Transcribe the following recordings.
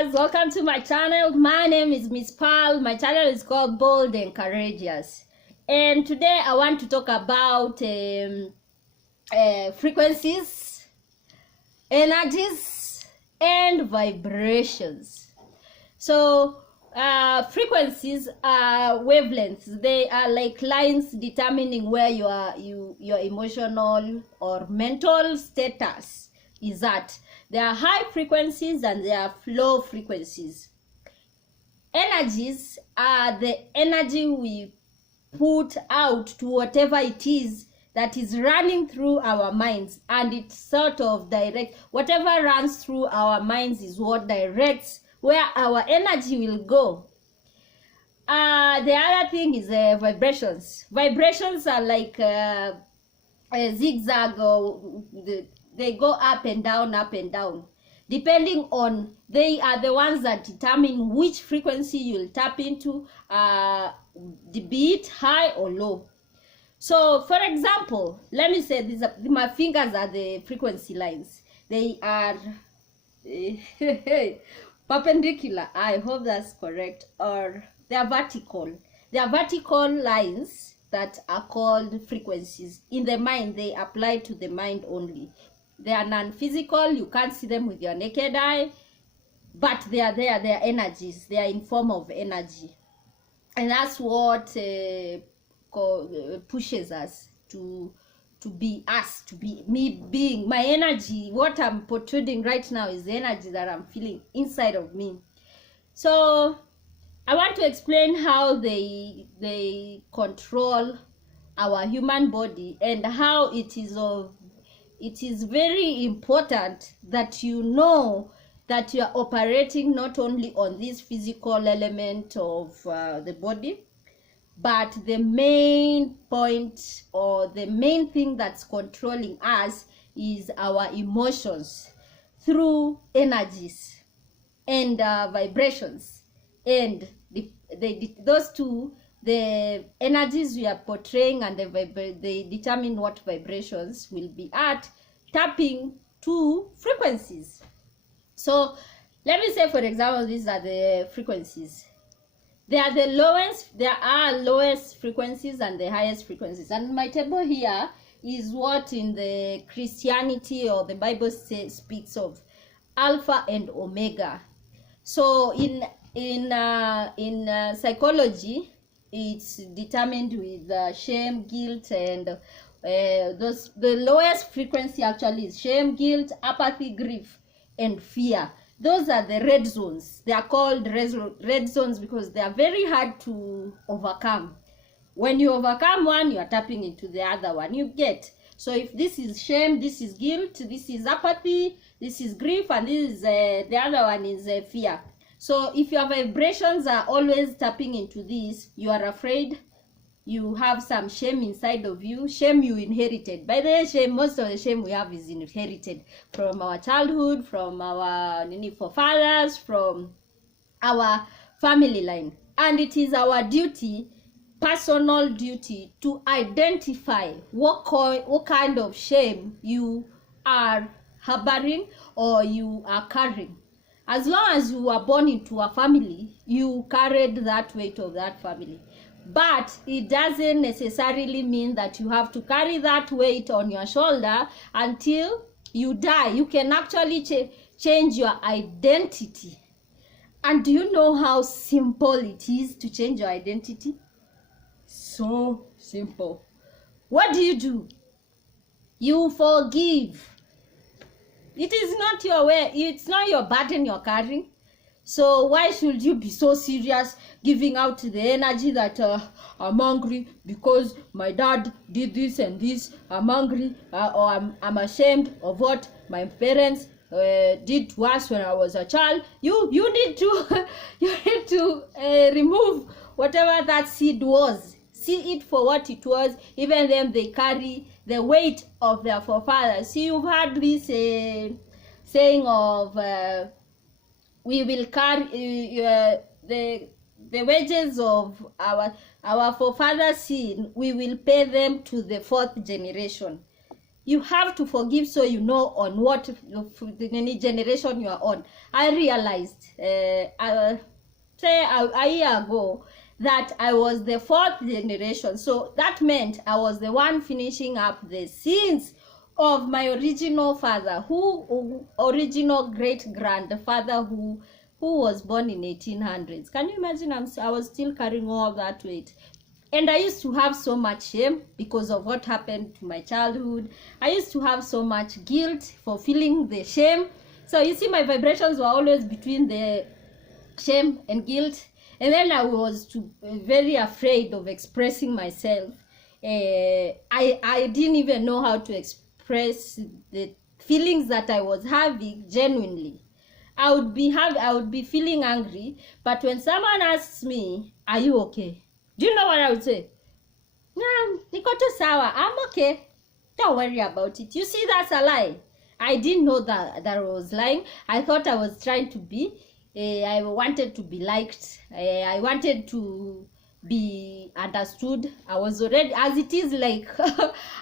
guys, welcome to my channel. My name is Miss Pearl. My channel is called Bold and Courageous, and today I want to talk about frequencies, energies, and vibrations. So frequencies are wavelengths. They are like lines determining where your emotional or mental status is at. There are high frequencies and there are low frequencies. Energies are the energy we put out to whatever it is that is running through our minds, and it sort of directs whatever runs through our minds is what directs where our energy will go. The other thing is vibrations. Vibrations are like a zigzag, or they go up and down, depending on, they are the ones that determine which frequency you'll tap into, be it high or low. So for example, let me say these are, my fingers are the frequency lines. They are perpendicular, I hope that's correct, or they are vertical. They are vertical lines that are called frequencies. In the mind, they apply to the mind only. They are non-physical, you can't see them with your naked eye, but they are there, they are energies, they are in form of energy. And that's what pushes us to be us, to be me being. My energy, what I'm protruding right now is the energy that I'm feeling inside of me. So I want to explain how they control our human body, and how it is very important that you know that you are operating not only on this physical element of the body, but the main point, or the main thing that's controlling us, is our emotions through energies and vibrations. And those two, the energies we are portraying and they determine what vibrations will be at, tapping to frequencies. So let me say, for example, these are the frequencies. There are lowest frequencies and the highest frequencies. And my table here is what in the Christianity or the Bible speaks of alpha and omega. So in psychology, it's determined with shame, guilt, and the lowest frequency actually is shame, guilt, apathy, grief, and fear. Those are the red zones. They are called red zones because they are very hard to overcome. When you overcome one, you are tapping into the other one. You get. So if this is shame, this is guilt, this is apathy, this is grief, and this is the other one is fear. So if your vibrations are always tapping into this, you are afraid, you have some shame inside of you, shame you inherited. By the way, shame, most of the shame we have is inherited from our childhood, from our forefathers, from our family line. And it is our duty, personal duty, to identify what kind of shame you are harboring or you are carrying. As long as you were born into a family, you carried that weight of that family. But it doesn't necessarily mean that you have to carry that weight on your shoulder until you die. You can actually change your identity. And do you know how simple it is to change your identity? So simple. What do? You forgive. It is not your way, it's not your burden you're carrying. So why should you be so serious giving out the energy that I'm hungry because my dad did this and this, I'm hungry, or I'm ashamed of what my parents did to us when I was a child. You need to you need to remove whatever that seed was. See it for what it was. Even them, they carry the weight of their forefathers. See, you've heard this saying of we will carry the wages of our forefathers' sin, we will pay them to the fourth generation. You have to forgive so you know on what any generation you are on. I realized say a year ago that I was the fourth generation. So that meant I was the one finishing up the sins of my original father, who original great grandfather who was born in 1800s. Can you imagine? I was still carrying all that weight. And I used to have so much shame because of what happened to my childhood. I used to have so much guilt for feeling the shame. So you see, my vibrations were always between the shame and guilt. And then I was very afraid of expressing myself. I didn't even know how to express the feelings that I was having genuinely. I would be feeling angry, but when someone asks me, "Are you okay?" Do you know what I would say? Niko tu sawa. I'm okay. Don't worry about it. You see, that's a lie. I didn't know that I was lying. I thought I was trying to be. I wanted to be liked. I wanted to be understood. I was already, as it is, like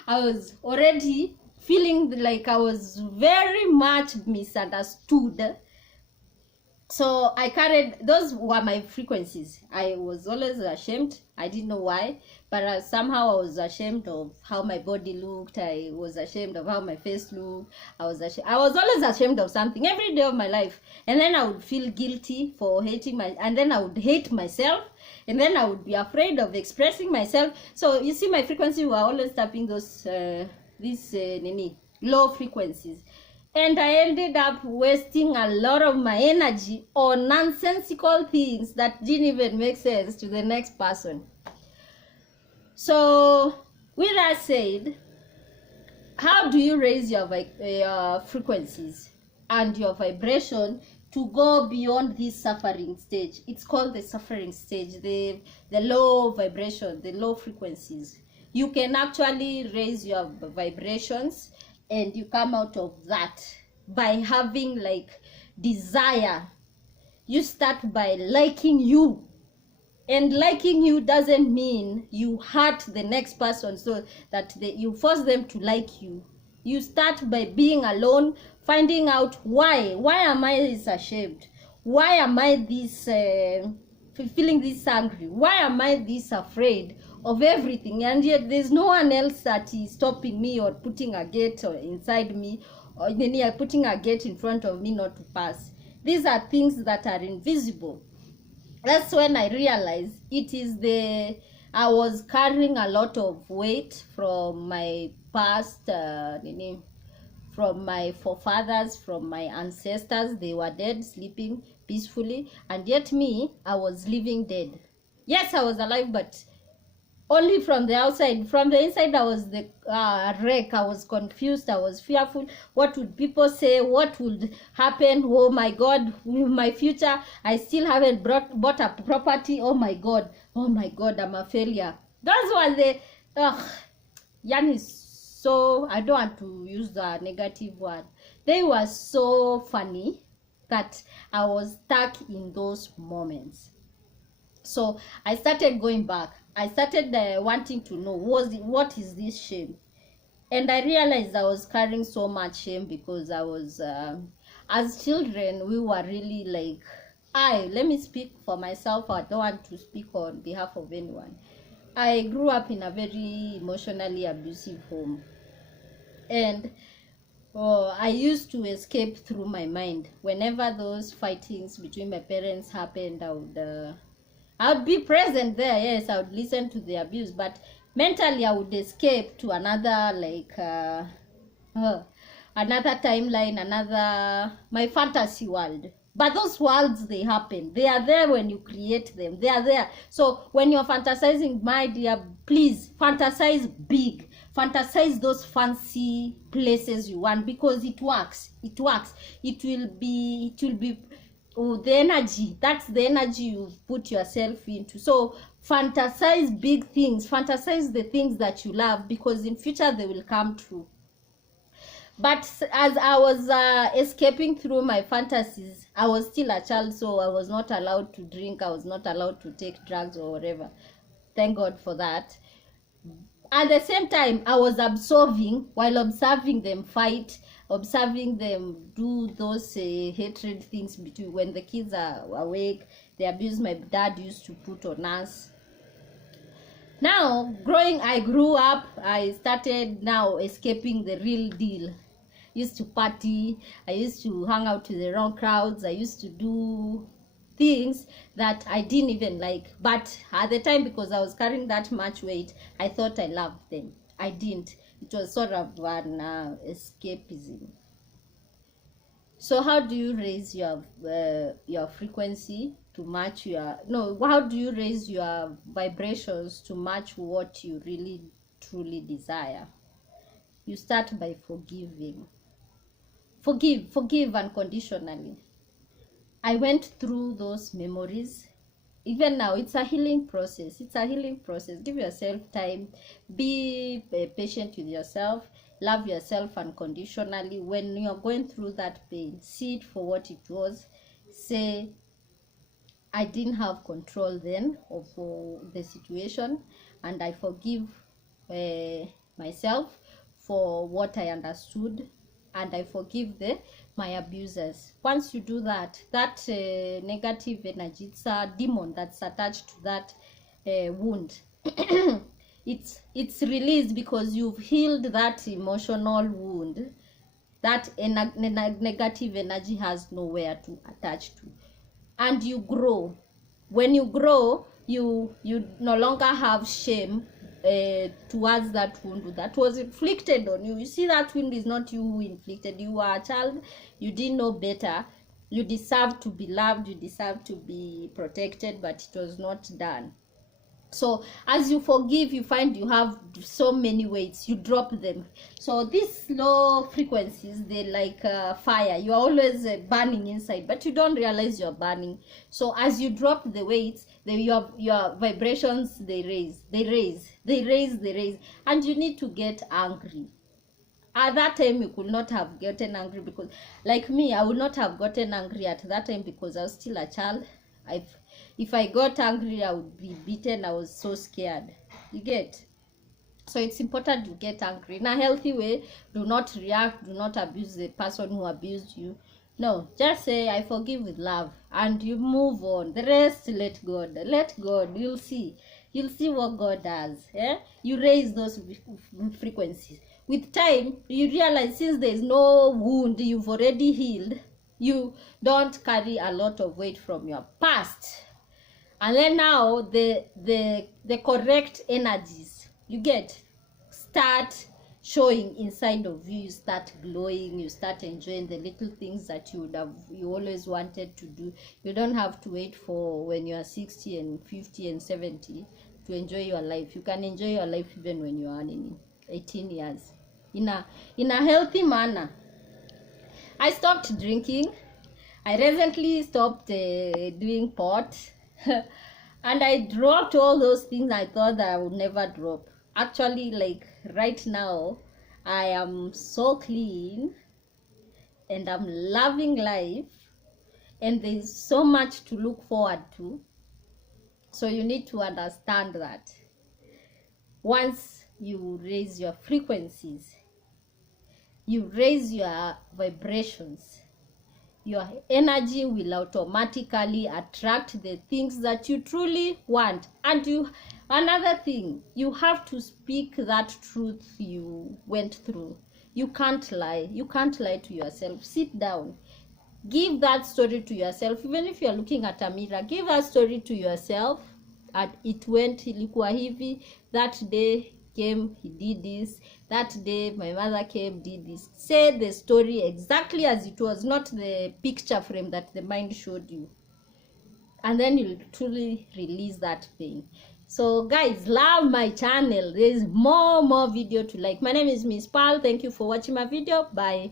I was already feeling like I was very much misunderstood. So I carried, those were my frequencies. I was always ashamed. I didn't know why, but somehow I was ashamed of how my body looked. I was ashamed of how my face looked. I was always ashamed of something every day of my life. And then I would feel guilty for hating and then I would hate myself. And then I would be afraid of expressing myself. So you see, my frequencies were always tapping these low frequencies. And I ended up wasting a lot of my energy on nonsensical things that didn't even make sense to the next person. So, with that said, how do you raise your frequencies and your vibration to go beyond this suffering stage? It's called the suffering stage, the low vibration, the low frequencies. You can actually raise your vibrations, and you come out of that by having like desire. You start by liking you, and liking you doesn't mean you hurt the next person so that you force them to like you. You start by being alone, finding out why am I this ashamed, why am I this feeling this angry, why am I this afraid of everything, and yet there's no one else that is stopping me or putting a gate inside me, or putting a gate in front of me not to pass. These are things that are invisible. That's when I realized I was carrying a lot of weight from my past, from my forefathers, from my ancestors. They were dead, sleeping peacefully, and yet me, I was living dead. Yes, I was alive, but only from the outside. From the inside, I was the wreck. I was confused. I was fearful. What would people say? What would happen? Oh my God, my future. I still haven't bought a property. Oh my God. Oh my God, I'm a failure. Those were the yani, so I don't want to use the negative word. They were so funny that I was stuck in those moments. So I started going back. I started wanting to know what is this shame, and I realized I was carrying so much shame because I was as children we were really like, let me speak for myself. I don't want to speak on behalf of anyone. I grew up in a very emotionally abusive home, and I used to escape through my mind. Whenever those fightings between my parents happened, I would be present there. Yes, I would listen to the abuse, but mentally I would escape to another another timeline, my fantasy world. But those worlds, they happen. They are there when you create them. They are there. So when you're fantasizing, my dear, please fantasize big. Fantasize those fancy places you want, because it works. It works. It will be the energy. That's the energy you've put yourself into. So fantasize big things. Fantasize the things that you love, because in future they will come true. But as I was escaping through my fantasies, I was still a child, so I was not allowed to drink. I was not allowed to take drugs or whatever. Thank God for that. At the same time, I was observing them fight, observing them do those hatred things between when the kids are awake, the abuse my dad used to put on us. Now, I grew up, I started now escaping the real deal. Used to party, I used to hang out with the wrong crowds, I used to do things that I didn't even like. But at the time, because I was carrying that much weight, I thought I loved them. I didn't. It was sort of an escapism. So how do you raise your frequency to match your how do you raise your vibrations to match what you really truly desire? You start by forgiving. Forgive unconditionally. I went through those memories. Even now, it's a healing process. Give yourself time. Be patient with yourself. Love yourself unconditionally. When you're going through that pain, see it for what it was. Say, I didn't have control then of the situation, and I forgive myself for what I understood, and I forgive my abusers. Once you do that, that negative energy, it's a demon that's attached to that wound. It's released because you've healed that emotional wound. That negative energy has nowhere to attach to, and you grow. When you grow, you no longer have shame towards that wound that was inflicted on you. You see, that wound is not you who inflicted. You were a child, you didn't know better, you deserve to be loved, you deserve to be protected, but it was not done. So as you forgive, you find you have so many weights, you drop them. So these low frequencies, they like fire. You are always burning inside, but you don't realize you're burning. So as you drop the weights, your vibrations, they raise, and you need to get angry. At that time, you could not have gotten angry, because like me, I would not have gotten angry at that time because I was still a child. If I got angry, I would be beaten. I was so scared. You get? So it's important to get angry in a healthy way. Do not react. Do not abuse the person who abused you. No, just say, I forgive with love, and you move on. The rest, let God. Let God. You'll see what God does. You raise those frequencies. With time, you realize, since there's no wound you've already healed, you don't carry a lot of weight from your past. And then now the correct energies you get start showing inside of you. You start glowing, you start enjoying the little things that you always wanted to do. You don't have to wait for when you are 60 and 50 and 70 to enjoy your life. You can enjoy your life even when you are 18 years in a healthy manner. I stopped drinking. I recently stopped doing pot. And I dropped all those things I thought that I would never drop. Actually, like right now, I am so clean and I'm loving life, and there's so much to look forward to. So you need to understand that once you raise your frequencies, you raise your vibrations, your energy will automatically attract the things that you truly want. And another thing, you have to speak that truth you went through. You can't lie to yourself. Sit down, give that story to yourself. Even if you're looking at a mirror, give that story to yourself. And it went, ilikuwa hivi, that day came, he did this, that day my mother came, did this. Say the story exactly as it was, not the picture frame that the mind showed you, and then you'll truly release that pain. So guys, love my channel. There's more video to like. My name is Miss Pearl. Thank you for watching my video. Bye.